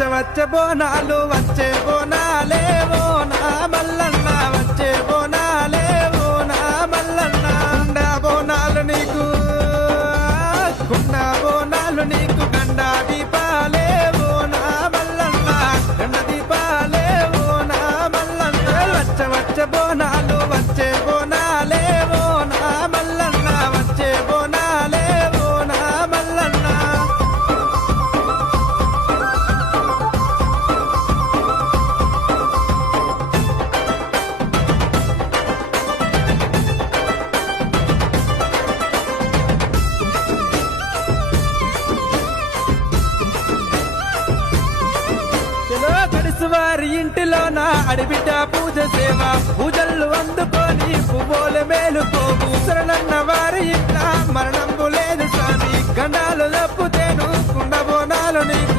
వచ్చే బోనాలు వచ్చే బోనాలే బోనా మల్లన్న వచ్చే బోనాలే బోనా మల్లన్న కుండ బోనాలు నీకు కుండ బోనాలు నీకు గండ దీపాలే బోనా మల్లన్న గండ దీపాలే బోనా మల్లన్న వచ్చే బోనాలు వచ్చే బోనాలే బోనా మల్లన్న వచ్చే బోనాలే బోనా మల్లన్న వారి ఇంటిలోన అడిబిడ్డ పూజ సేవ పూజలు అందుకొని పువ్వుల మేలుకోవు శరణన్న వారి ఇంట మరణంబు లేదు స్వామి గండాలు తప్పుతేను కుండ బోనాలు నీకు